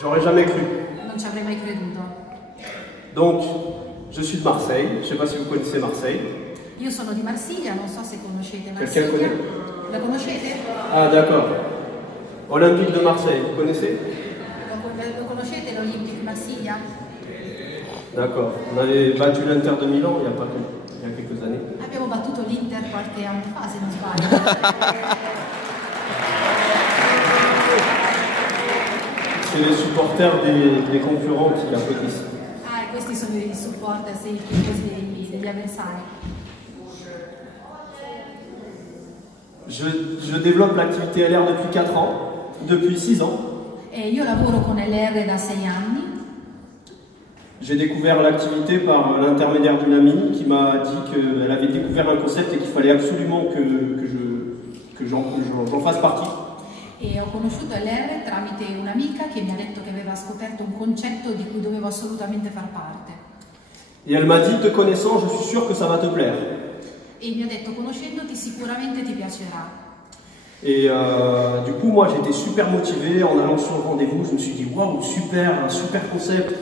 J'aurais jamais cru. Non ci avrei mai creduto. Donc, je suis de Marseille, je ne sais pas si vous connaissez Marseille. Io sono di Marsiglia, non so se conoscete Quelqu'un Marsiglia. connaît? La conoscete? Ah d'accord. Olympique de Marseille, vous connaissez? Lo conoscete l'Olympique di Marsiglia? D'accord. On avait battu l'Inter de Milan il y a quelques années. Abbiamo battuto l'Inter qualche anno fa, se non sbaglio. C'est les supporters des concurrents qui applaudissent. Ah, e questi sono i supporter, sì, i tifosi degli avversari. Je développe l'activité LR depuis 4 ans, depuis 6 ans. E io lavoro con LR da 6 anni. J'ai découvert l'activité par l'intermédiaire d'une amie qui m'a dit qu'elle avait découvert un concept et qu'il fallait absolument que j'en fasse partie. E ho conosciuto LR tramite un'amica che mi ha detto che aveva scoperto un concetto di cui dovevo assolutamente far parte. Et elle m'a dit, te connaissant, je suis sûr que ça va te plaire. E mi ha detto, conoscendoti sicuramente ti piacerà. Et du coup, moi, j'étais super motivé en allant sur le rendez-vous. Je me suis dit, waouh, super, un super concept.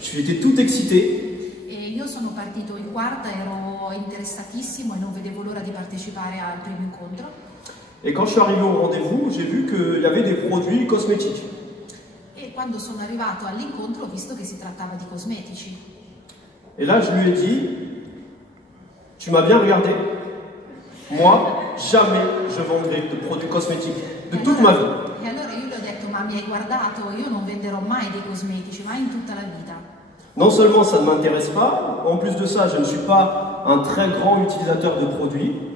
J'étais tout excité. E io sono partito in quarta, ero interessatissimo e non vedevo l'ora di partecipare al primo incontro. Et quand je suis arrivé au rendez-vous, j'ai vu qu'il y avait des produits cosmétiques. E quando sono arrivato all'incontro ho visto che si trattava di cosmetici. Et là, je lui ai dit, tu m'as bien regardé. Moi, jamais je vendrai de produits cosmétiques de toute ma vie. E allora io gli ho detto, ma mi hai guardato? Io non venderò mai dei cosmetici, mai in tutta la vita. Non seulement ça ne m'intéresse pas, en plus de ça, je ne suis pas un très grand utilisateur de produits.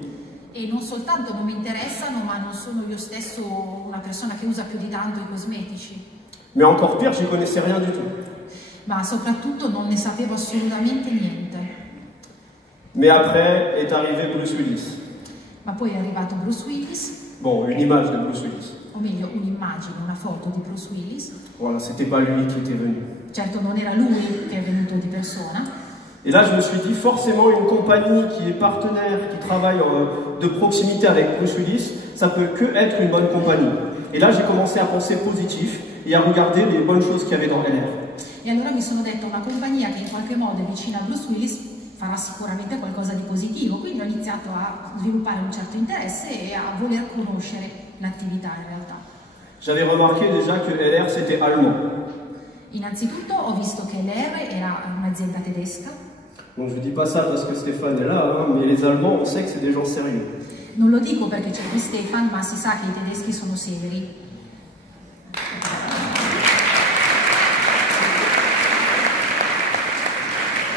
E non soltanto non mi interessano, ma non sono io stesso una persona che usa più di tanto i cosmetici. Mais encore pire, j'y connaissais rien du tout. Ma soprattutto non ne sapevo assolutamente niente. Mais après est arrivé Bruce Willis. Ma poi è arrivato Bruce Willis, Bon, une image de Bruce Willis. o meglio un'immagine, una foto di Bruce Willis. Voilà, c'était pas lui qui était venu. Certo non era lui che è venuto di persona. Et là, je me suis dit, forcément, une compagnie qui est partenaire, qui travaille de proximité avec Bruce Willis, ça peut que être une bonne compagnie. Et là, j'ai commencé à penser positif et à regarder les bonnes choses qu'il y avait dans LR. E allora mi sono detto, una compagnia che in qualche modo è vicina a Bruce Willis farà sicuramente qualcosa di positivo, quindi ho iniziato a sviluppare un certo interesse e a voler conoscere l'attività in realtà. J'avais remarqué déjà que LR c'était allemand. Innanzitutto ho visto che l'ER era un'azienda tedesca. Donc je ne dis pas ça parce que Stéphane est là, hein, mais les Allemands, on sait que c'est des gens sérieux. Non lo dico perché c'è qui Stefan, ma si sa che i tedeschi sono seri.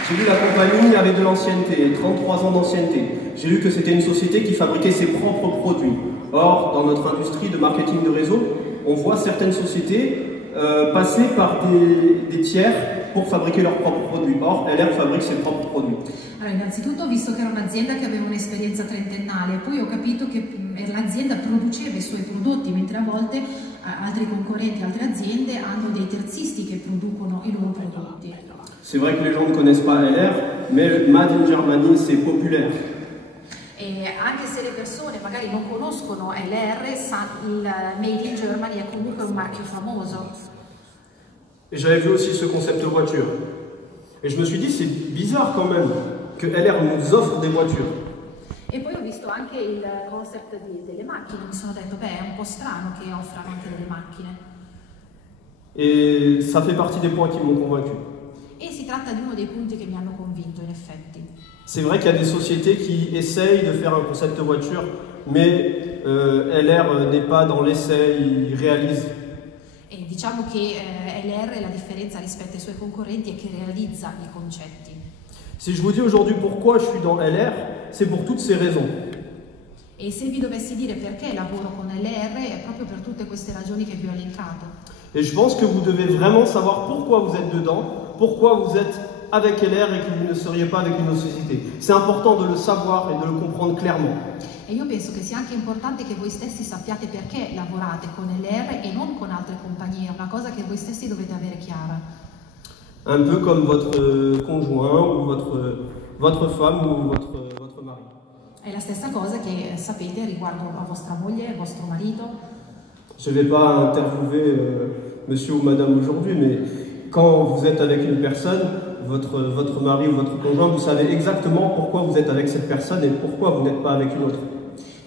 J'ai vu la compagnie avait de l'ancienneté, 33 ans d'ancienneté. J'ai vu que c'était une société qui fabriquait ses propres produits. Or, dans notre industrie de marketing de réseau, on voit certaines sociétés passer par des tiers pour fabriquer leurs propres produits. Or, LR fabrique ses propres produits. Allora, innanzitutto ho visto che era un'azienda che aveva un'esperienza trentennale, poi ho capito che l'azienda produceva i suoi prodotti, mentre a volte altri concorrenti, altre aziende hanno dei terzisti che producono i loro prodotti. C'est vrai que les gens ne connaissent pas LR, mais Made in Germany, c'est populaire. E anche se le persone magari non conoscono LR, il Made in Germany è comunque un marchio famoso. Et j'avais vu aussi ce concept voiture. Et je me suis dit, c'est bizarre quand même que LR nous offre des voitures. E poi ho visto anche il concept delle macchine, mi sono detto, beh, è un po' strano che offrano anche delle macchine. Et ça fait partie des points qui m'ont convaincu. E si tratta di uno dei punti che mi hanno convinto, in effetti. C'est vrai qu'il y a des sociétés qui essayent de faire un concept voiture, mais LR n'est pas dans l'essai, il réalise. E diciamo che LR, la differenza rispetto ai suoi concorrenti è che realizza i concetti. Si je vous dis aujourd'hui pourquoi je suis dans LR, c'est pour toutes ces raisons. E se vi dovessi dire perché lavoro con LR, è proprio per tutte queste ragioni che vi ho elencato. Et je pense que vous devez vraiment savoir pourquoi vous êtes dedans, pourquoi vous êtes avec LR et que vous ne seriez pas avec une autre société. C'est important de le savoir et de le comprendre clairement. E io penso che sia anche importante che voi stessi sappiate perché lavorate con LR e non con altre compagnie, è una cosa che voi stessi dovete avere chiara. Un peu comme votre conjoint ou votre femme ou votre mari. È la stessa cosa che sapete riguardo a vostra moglie, vostro marito. Je ne vais pas interviewer monsieur ou madame aujourd'hui, mais quand vous êtes avec une personne, votre mari ou votre conjoint, vous savez exactement pourquoi vous êtes avec cette personne et pourquoi vous n'êtes pas avec une autre.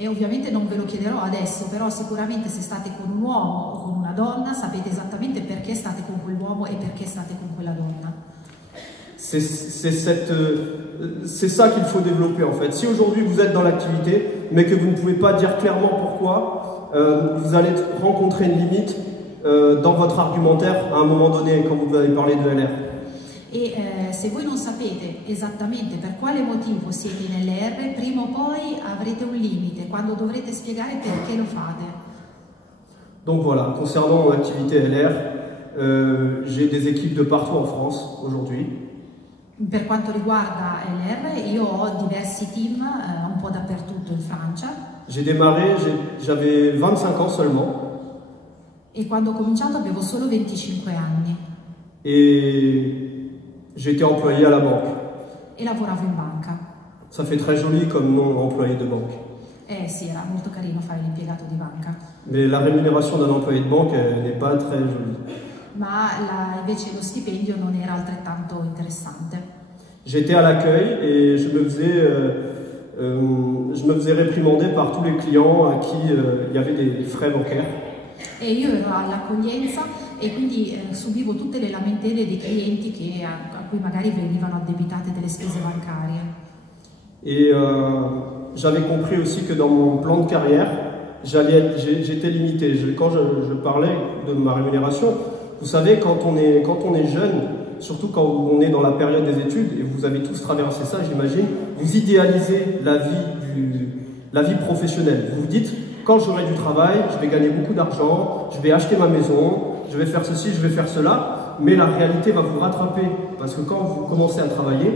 E ovviamente non ve lo chiederò adesso, però sicuramente se state con un uomo o con una donna sapete esattamente perché state con quell'uomo e perché state con quella donna. C'est ça qu'il faut développer en fait. Si aujourd'hui vous êtes dans l'activité, mais que vous ne pouvez pas dire clairement pourquoi, vous allez rencontrer une limite dans votre argumentaire à un moment donné quand vous allez parler de LR. E se voi non sapete esattamente per quale motivo siete in LR, prima o poi avrete un limite quando dovrete spiegare perché lo fate. Donc voilà, concernant mon activité LR, j'ai des équipes de partout en France aujourd'hui. Per quanto riguarda LR, io ho diversi team un po' dappertutto in Francia. J'ai démarré, j'avais 25 ans seulement. E quando ho cominciato avevo solo 25 anni. Et j'étais employé à la banque. E lavoravo in banca. Ça fait très joli comme nom, employé de banque. Sì, era molto carino fare l'impiegato di banca. Mais la rémunération d'un employé de banque n'est pas très jolie. Ma invece lo stipendio non era altrettanto interessante. J'étais à l'accueil et je me faisais réprimander par tous les clients à qui il y avait des frais bancaires. E io ero all'accoglienza e quindi subivo tutte le lamentele dei clienti a cui magari venivano addebitate delle spese bancarie. Et j'avais compris aussi que dans mon plan de carrière, j'étais limité. Quand je parlais de ma rémunération, vous savez, quand on est jeune, surtout quand on est dans la période des études, et vous avez tous traversé ça, j'imagine, vous idéalisez la vie professionnelle. Vous vous dites, quand j'aurai du travail, je vais gagner beaucoup d'argent, je vais acheter ma maison, je vais faire ceci, je vais faire cela, mais la réalité va vous rattraper. Parce que quand vous commencez à travailler,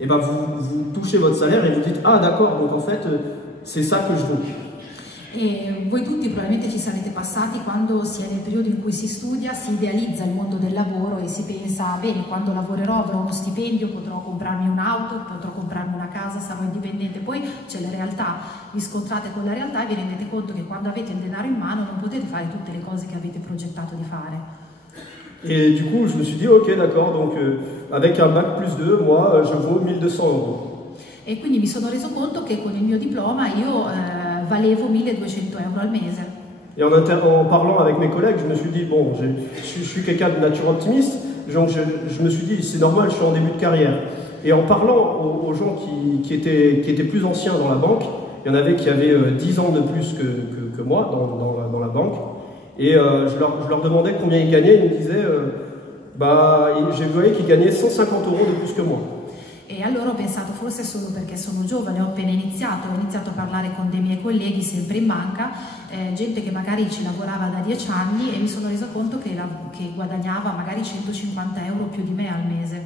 eh ben vous touchez votre salaire et vous dites « Ah d'accord, donc en fait, c'est ça que je veux ». E voi tutti probabilmente ci sarete passati quando si è nel periodo in cui si studia, si idealizza il mondo del lavoro e si pensa bene, quando lavorerò avrò uno stipendio, potrò comprarmi un'auto, potrò comprarmi una casa, sarò indipendente. Poi c'è la realtà, vi scontrate con la realtà e vi rendete conto che quando avete il denaro in mano non potete fare tutte le cose che avete progettato di fare. Et du coup, je me suis dit, ok, d'accord, donc avec un bac plus 2, moi, je vaux 1200 €. E quindi mi sono reso conto che con il mio diploma io valevo 1200 € al mese. Et en parlant avec mes collègues, je me suis dit, bon, je suis quelqu'un de nature optimiste, donc je me suis dit, c'est normal, je suis en début de carrière. Et en parlant aux gens qui étaient plus anciens dans la banque, il y en avait qui avaient 10 ans de plus que moi dans la banque, et je leur demandais combien ils gagnaient, ils me disaient, j'ai vu qu'ils gagnaient 150 € de plus que moi. E allora ho pensato, forse solo perché sono giovane, ho appena iniziato, a parlare con dei miei colleghi sempre in banca, gente che magari ci lavorava da 10 anni, e mi sono reso conto che guadagnava magari 150 € più di me al mese.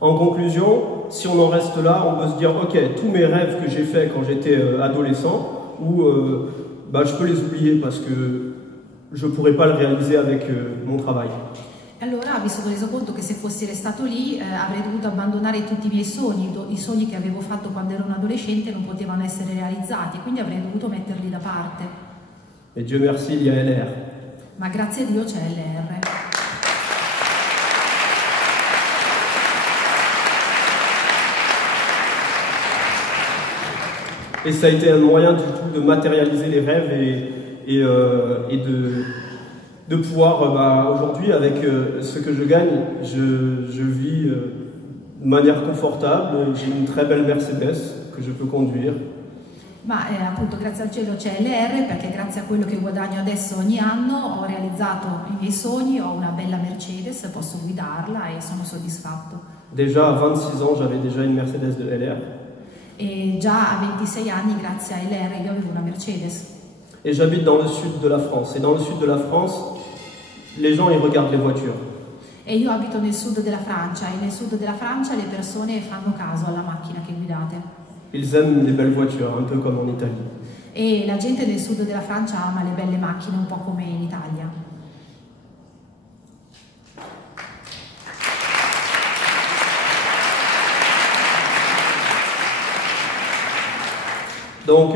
En conclusion, si on en reste là, on peut se dire, ok, tous mes rêves que j'ai faits quand j'étais adolescent, je peux les oublier parce que je ne pourrais pas le réaliser avec mon travail. Allora mi sono reso conto che se fossi restato lì avrei dovuto abbandonare tutti i miei sogni, i sogni che avevo fatto quando ero un adolescente non potevano essere realizzati, quindi avrei dovuto metterli da parte. Et Dieu merci, il y a LR. Ma grazie a Dio c'è LR. Et ça a été un moyen du tout de matérialiser les rêves et de pouvoir, aujourd'hui, avec ce que je gagne, je vis de manière confortable. J'ai une très belle Mercedes que je peux conduire. Ma appunto grazie al cielo c'è LR, perché grazie a quello che guadagno adesso ogni anno ho realizzato i miei sogni, ho una bella Mercedes, posso guidarla e sono soddisfatto. Déjà à 26 ans, j'avais déjà une Mercedes de LR. E già a 26 anni, grazie a LR, io avevo una Mercedes. Et j'habite dans le sud de la France. Et dans le sud de la France, les gens, ils regardent les voitures. E io abito nel sud della Francia, e nel sud della Francia le persone fanno caso alla macchina che guidate. Ils aiment les belles voitures, un peu comme en Italie. E la gente del sud della Francia ama le belle macchine, un po' come in Italia. Donc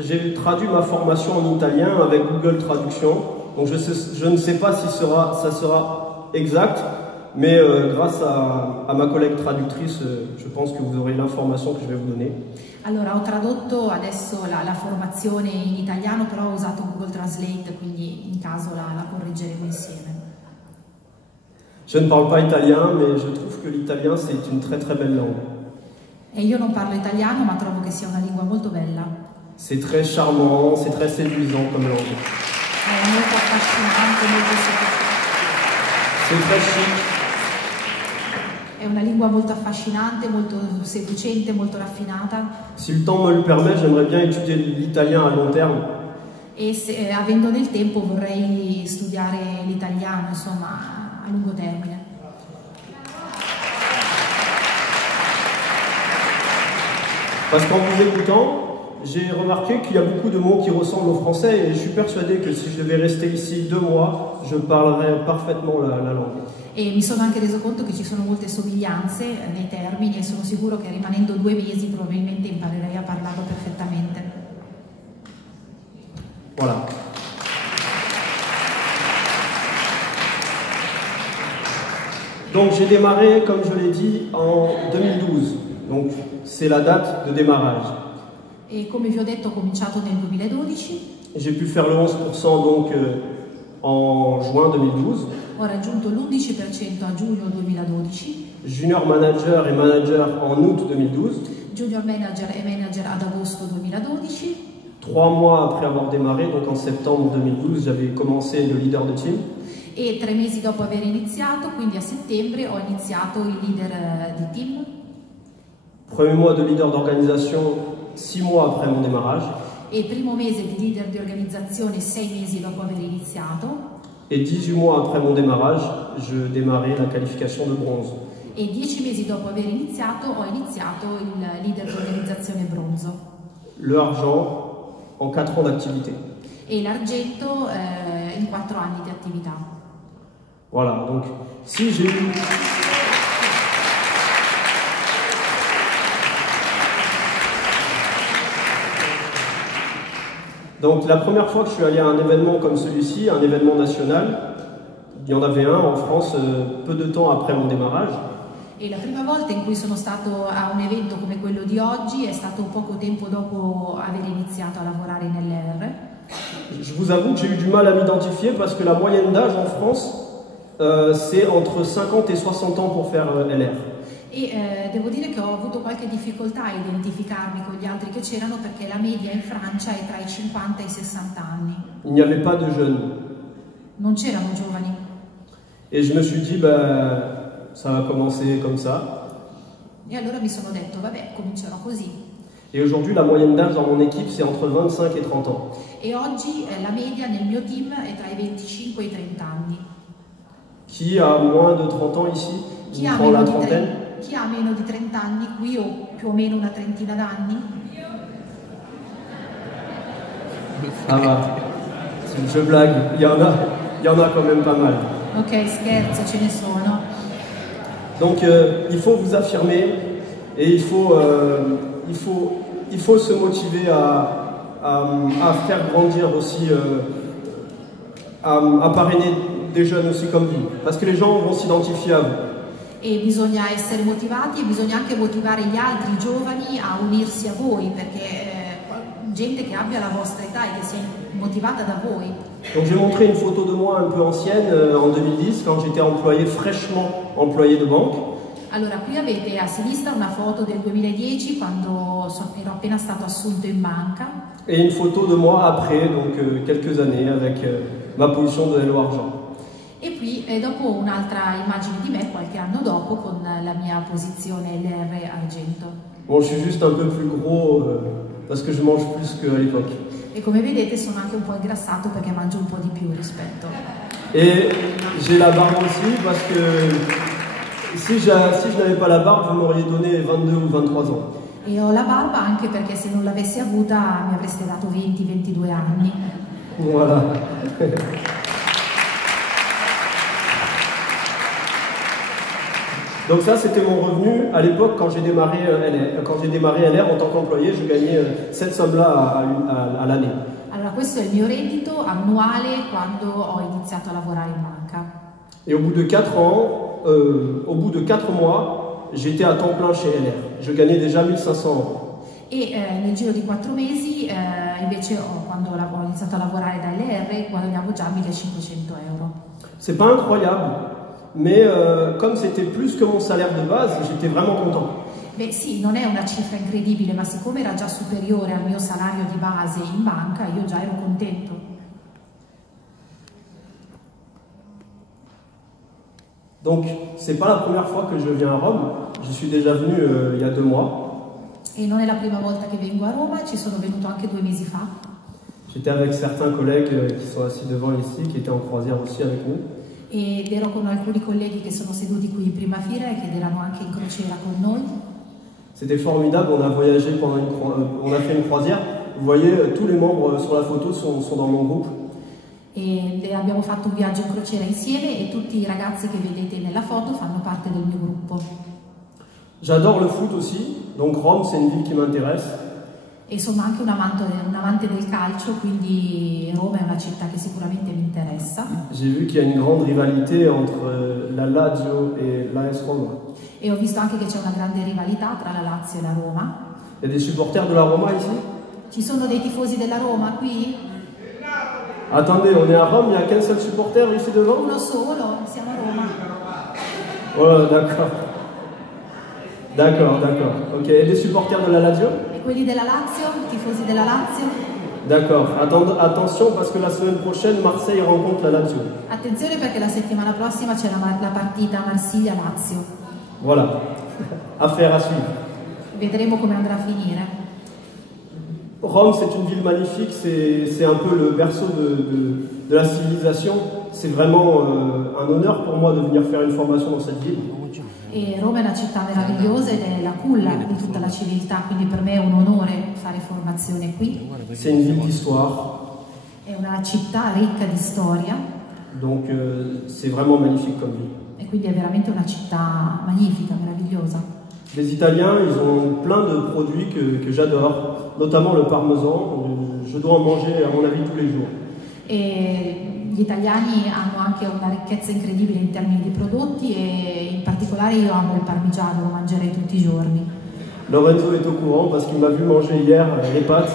j'ai traduit ma formation en italien avec Google Traduction Donc je ne sais pas si ça sera exact, mais grâce à ma collègue traductrice, je pense que vous aurez l'information que je vais vous donner. Allora, ho tradotto adesso la formazione in italiano, però ho usato Google Translate, quindi in caso la correggeremo insieme. Je ne parle pas italien, mais je trouve que l'italien c'est une très très belle langue. E io non parlo italiano, ma trovo che sia una lingua molto bella. C'est très charmant, c'est très séduisant comme langue. È molto affascinante, molto seducente. C'est très chic. È una lingua molto affascinante, molto seducente, molto raffinata. Si le temps me le permet, j'aimerais bien étudier l'italien à long terme. E avendo del tempo vorrei studiare l'italiano, insomma, a lungo termine. Parce qu'en vous écoutant, j'ai remarqué qu'il y a beaucoup de mots qui ressemblent au français et je suis persuadé que si je devais rester ici 2 mois, je parlerais parfaitement la langue. E mi sono anche reso conto che ci sono molte somiglianze nei termini e sono sicuro che rimanendo 2 mesi probabilmente imparerei a parlarlo perfettamente. Voilà. Donc j'ai démarré, comme je l'ai dit, en 2012. Donc c'est la date de démarrage. E come vi ho detto ho cominciato nel 2012. J'ai pu faire le 11% donc en juin 2012. Ho raggiunto l'11% a giugno 2012. Junior manager et manager en août 2012. Junior manager e manager ad agosto 2012. 3 mois après avoir démarré, donc en septembre 2012, j'avais commencé le leader de team. E 3 mesi dopo aver iniziato, quindi a settembre, ho iniziato il leader di team. Premier mois de leader d'organisation, 6 mois après mon démarrage. E primo mese di leader di organizzazione 6 mesi dopo aver iniziato. Et 18 mois après mon démarrage, je démarrais la qualification de bronze. E 10 mesi dopo aver iniziato, ho iniziato il leader di organizzazione bronzo. L'argent en 4 ans d'activité. E l'argento in 4 anni di attività. Voilà, donc si j'ai eu... Donc la première fois que je suis allé à un événement comme celui-ci, un événement national, il y en avait un en France peu de temps après mon démarrage. E la prima volta in cui sono stato a un evento come quello di oggi è stato poco tempo dopo aver iniziato a lavorare nell'R. Je vous avoue que j'ai eu du mal à m'identifier parce que la moyenne d'âge en France, c'est entre 50 et 60 ans pour faire LR. E devo dire che ho avuto qualche difficoltà a identificarmi con gli altri che c'erano perché la media in Francia è tra i 50 e i 60 anni. Il n'y avait pas de jeunes. Non c'erano giovani. Et je me suis dit, ça va commencer comme ça. E allora mi sono detto, vabbè, comincerò così. Et aujourd'hui, la moyenne d'âge dans mon équipe, c'est entre 25 et 30 ans. E oggi la media nel mio team è tra i 25 e i 30 anni. Qui a moins de 30 ans ici? Chi ha meno di 30 anni qui o più o meno una trentina d'anni? Ah va, je blague, il y en a quand même pas mal. Ok, scherzo, ce ne sono. Donc il faut vous affirmer et il faut se motiver à faire grandir aussi, à parrainer des jeunes aussi comme vous, parce que les gens vont s'identifier à vous. E bisogna essere motivati e bisogna anche motivare gli altri giovani a unirsi a voi, perché gente che abbia la vostra età e che sia motivata da voi. Donc j'ai montré une photo de moi un peu ancienne en 2010 quand j'étais employé, fraîchement employé de banque. Allora, qui avete a sinistra una foto del 2010 quando ero appena stato assunto in banca. Et une photo de moi après, donc quelques années, avec ma position de Hello Argent. E qui dopo un'altra immagine di me qualche anno dopo con la mia posizione LR Argento. Bon, je suis juste un peu plus gros parce que je mange plus qu'à l'époque. E come vedete sono anche un po' ingrassato perché mangio un po' di più rispetto. Et j'ai la barbe aussi parce que si je n'avais pas la barbe, vous m'auriez donné 22 ou 23 ans. E ho la barba anche perché se non l'avessi avuta mi avreste dato 20-22 anni. Voilà. Donc ça, c'était mon revenu à l'époque quand j'ai démarré LR. Quand j'ai démarré LR en tant qu'employé, je gagnais cette somme-là à l'année. Allora questo è il mio reddito annuale quando ho iniziato a lavorare in banca. Et au bout de 4 ans, au bout de 4 mois, j'étais à temps plein chez LR. Je gagnais déjà 1500 euros. E nel giro di 4 mesi invece quando ho iniziato a lavorare da LR guadagnavo già 1500 euro. C'est pas incroyable, mais comme c'était plus que mon salaire de base, j'étais vraiment content. Beh sì, non è una cifra incredibile, ma siccome era già superiore al mio salario di base in banca, io già ero contento. Donc, c'est pas la première fois que je viens à Rome. Je suis déjà venu il y a 2 mois. E non è la prima volta che vengo a Roma, ci sono venuto anche 2 mesi fa. J'étais avec certains collègues qui sont assis devant ici, qui étaient en croisière aussi avec nous. Ed ero con alcuni colleghi che sono seduti qui in prima fila e che erano anche in crociera con noi. C'était formidable, on a voyagé on a fait une croisière. Vous voyez, tous les membres sur la photo sont dans mon groupe. E abbiamo fatto un viaggio in crociera insieme e tutti i ragazzi che vedete nella foto fanno parte del mio gruppo. J'adore le foot aussi, donc Rome c'est une ville qui m'intéresse. E sono anche un amante del calcio, quindi Roma è una città che sicuramente mi interessa. J'ai vu qu'il y a une grande rivalité entre la Lazio et l'AS Roma. E ho visto anche che c'è una grande rivalità tra la Lazio e la Roma. Il y a des supporters de la Roma ici? Ci sono dei tifosi della Roma qui? Attendez, on est à Rome, il n'y a qu'un seul supporter ici devant? Uno solo, siamo a Roma. Oh, d'accord. D'accord, d'accord. Ok, et des supporters de la Lazio? E quelli della Lazio? I tifosi della Lazio? D'accord. Attention parce que la semaine prochaine, Marseille rencontre la Lazio. Attenzione perché la settimana prossima c'è la partita Marsiglia-Lazio. Voilà. Affaire à suivre. Vedremo come andrà a finire. Rome, c'est une ville magnifique, c'est un peu le berceau de la civilisation. C'est vraiment un honneur pour moi de venir faire une formation dans cette ville. E Roma è una città meravigliosa ed è la culla di tutta la civiltà, quindi per me è un onore fare formazione qui. C'est une ville d'histoire. È una città ricca di storia. Donc c'est vraiment magnifique comme ville. E quindi è veramente una città magnifica, meravigliosa. Les Italiens, ils ont plein de produits que j'adore, notamment le parmesan. Je dois en manger, à mon avis, tous les jours. E gli italiani hanno anche una ricchezza incredibile in termini di prodotti e in particolare io amo il parmigiano, lo mangerei tutti i giorni. Lorenzo est au courant parce qu'il m'a vu manger hier les pâtes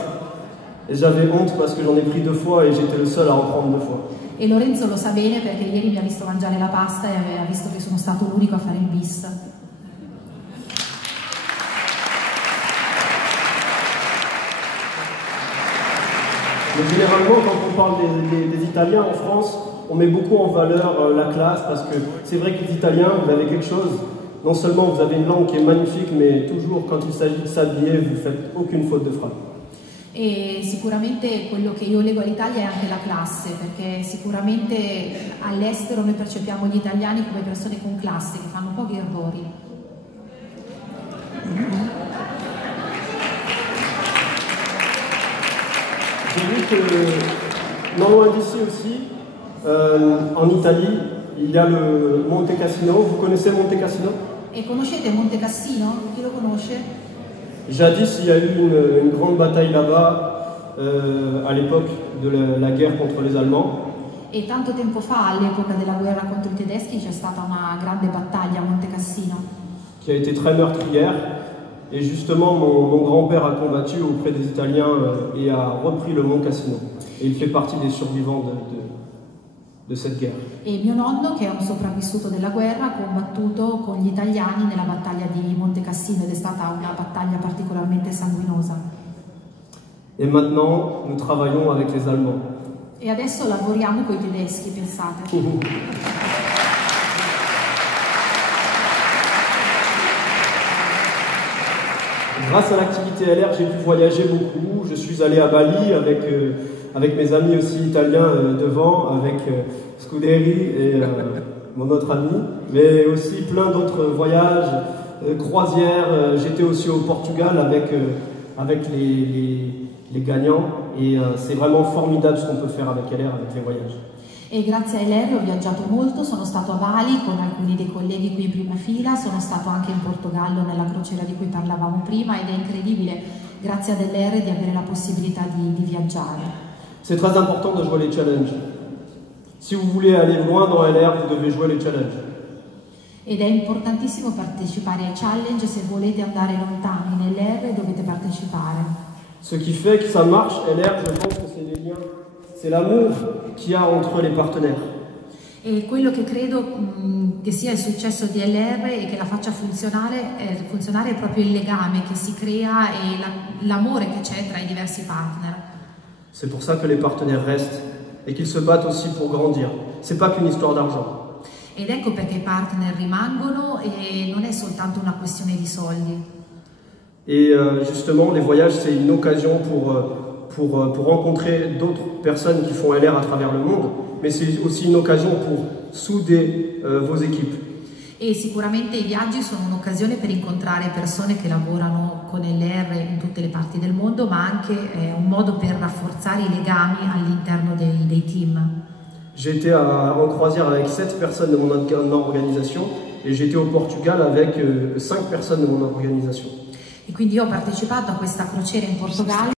et j'avais honte parce que j'en ai pris 2 fois et j'étais le seul à en prendre 2 fois. E Lorenzo lo sa bene perché ieri mi ha visto mangiare la pasta e aveva visto che sono stato l'unico a fare il bis. Mais généralement, quand on parle des Italiens en France, on met beaucoup en valeur la classe parce que c'est vrai que les Italiens, vous avez quelque chose. Non seulement vous avez une langue qui est magnifique, mais toujours quand il s'agit de s'habiller, vous ne faites aucune faute de frappe. E sicuramente quello che io lego all'Italia è anche la classe, perché sicuramente all'estero noi percepiamo gli italiani come persone con classe, che fanno pochi errori. J'ai vu que, non loin d'ici aussi, en Italie, il y a le Monte Cassino. Vous connaissez Monte Cassino? E conoscete Monte Cassino? Chi lo conosce? Jadis, il y a eu une grande bataille là-bas à l'époque de la guerre contre les Allemands. E tanto tempo fa, all'epoca della guerra contro i tedeschi, c'è stata una grande battaglia a Monte Cassino. Qui a été très meurtrière. Et justement, mon grand-père a combattu auprès des Italiens et a repris le Mont Cassino. Et il fait partie des survivants de cette guerre. E mio nonno, che è un sopravvissuto della guerra, ha combattuto con gli italiani nella battaglia di Monte Cassino ed è stata una battaglia particolarmente sanguinosa. Et maintenant, nous travaillons avec les Allemands. E adesso lavoriamo con i tedeschi, pensate. Grâce à l'activité LR, j'ai pu voyager beaucoup. Je suis allé à Bali avec mes amis aussi italiens devant, avec Scuderi et mon autre ami, mais aussi plein d'autres voyages, croisières. J'étais aussi au Portugal avec les gagnants et c'est vraiment formidable ce qu'on peut faire avec LR, avec les voyages. E grazie a LR ho viaggiato molto, sono stato a Bali con alcuni dei colleghi qui in prima fila, sono stato anche in Portogallo nella crociera di cui parlavamo prima ed è incredibile, grazie ad LR, di avere la possibilità di viaggiare. C'est très important de jouer les challenges. Si vous voulez aller loin dans LR, vous devez jouer les challenges. Ed è importantissimo partecipare ai challenge, se volete andare lontani nell'R dovete partecipare. Ce qui fait que ça marche, LR, je pense que c'est les liens, c'est l'amour qu'il y a entre les partenaires. E quello che credo che sia il successo di LR e che la faccia funzionare è proprio il legame che si crea e l'amore che c'è tra i diversi partner. C'est pour ça que les partenaires restent et qu'ils se battent aussi pour grandir. C'est pas qu'une histoire d'argent. Ed ecco perché i partner rimangono e non è soltanto una questione di soldi. Et justement, les voyages, c'est une occasion pour rencontrer d'autres personnes qui font LR à travers le monde, mais c'est aussi une occasion pour souder vos équipes. E sicuramente i viaggi sono un'occasione per incontrare persone che lavorano con LR in tutte le parti del mondo, ma anche un modo per rafforzare i legami all'interno dei team. J'ai été en croisière avec 7 personnes de mon organisation et j'étais au Portugal avec 5 personnes de mon organisation. E quindi io ho partecipato a questa crociera in Portogallo